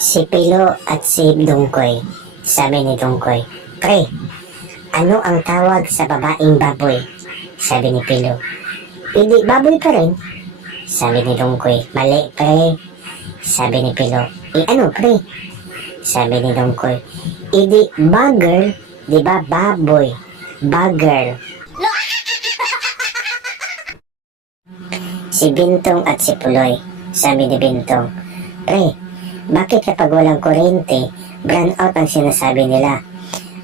Si Pilo at si Dungkoy. Sabi ni Dungkoy, "Pre, ano ang tawag sa babaeng baboy?" Sabi ni Pilo, "Hindi baboy pa rin." Sabi ni Dungkoy, "Mali, pre." Sabi ni Pilo, ano, pre?" Sabi ni Dungkoy, "Hindi bugger, di ba baboy? Bugger." Si Bintong at si Puloy. Sabi ni Bintong, "Pre, bakit kapag walang kuryente, brown out ang sinasabi nila?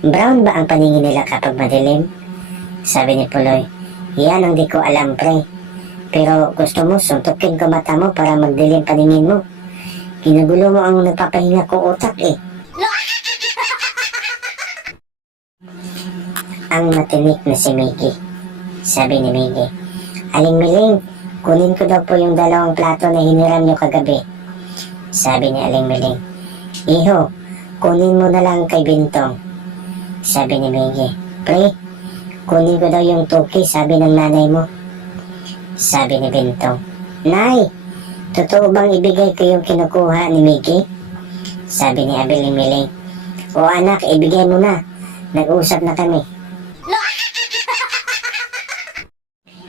Brown ba ang paningin nila kapag madilim?" Sabi ni Puloy, "Yan ang di ko alam, pre. Pero gusto mo suntukin ko mata mo para magdilim paningin mo? Ginugulo mo ang nagpapahinga kong utak eh." Ang matinik na si Mickey. Sabi ni Mickey, "Aling Miling, kunin ko daw po yung 2 plato na hiniram nyo kagabi." Sabi ni Aling Miling, "Iho, kunin mo na lang kay Bintong." Sabi ni Mickey, "Pre, kunin ko daw yung tuki, sabi ng nanay mo." Sabi ni Bintong, "Nay, totoo bang ibigay ko yung kinukuha ni Mickey?" Sabi ni Aling Miling, "O anak, ibigay mo na. Nag-usap na kami."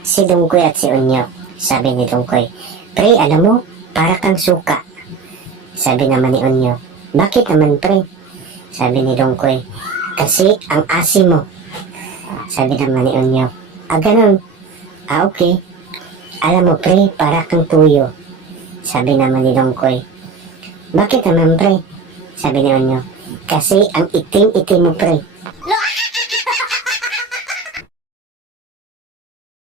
Si Dungkoy at si Unyo. Sabi ni Dungkoy, "Pre, alam mo, para kang suka." Sabi naman ni Unyo, "Bakit naman, pre?" Sabi ni Dungkoy, "Kasi ang asim mo." Sabi naman ni Unyo, ganun. Okay. Alam mo, pre, para kang tuyo." Sabi naman ni Dungkoy, "Bakit naman, pre?" Sabi ni Unyo, "Kasi ang itim-itim mo, pre."